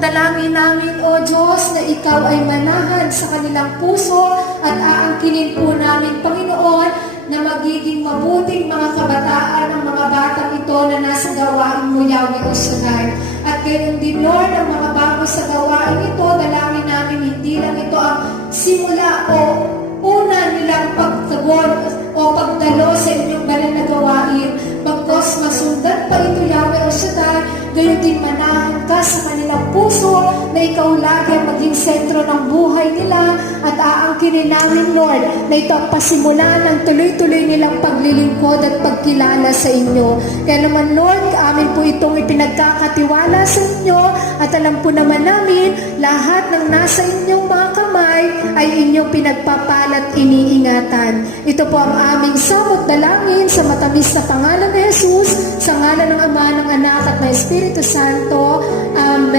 Dalangin namin, O Diyos, na Ikaw ay manahan sa kanilang puso at aangkinin po namin, Panginoon, na magiging mabuting mga kabataan ang mga batang ito na nasa gawain mo, Yahweh O Shaddai. At gayon din, Lord, ang mga bago sa gawain ito, dalangin namin hindi lang ito ang simula o una nilang pagtugon o pagdalo sa inyong banal na gawain. Bagkos masundan pa ito, Yahweh O Shaddai, gayon din manahan ka sa kanilang puso na ikaw lagi ang maging sentro ng buhay nila at aangkinin namin, Lord, na ito ang pasimula ng tuloy-tuloy nilang paglilingkod at pagkilala sa inyo. Kaya naman, Lord, amin po itong ipinagkakatiwala sa inyo at alam po naman namin lahat ng nasa inyong mga kamay ay inyong pinagpapalat iniingatan. Ito po ang aming samot dalangin sa matamis na pangalan ni Jesus, sa ngalan ng Ama, ng Anak at ng Espiritu Santo. Amen.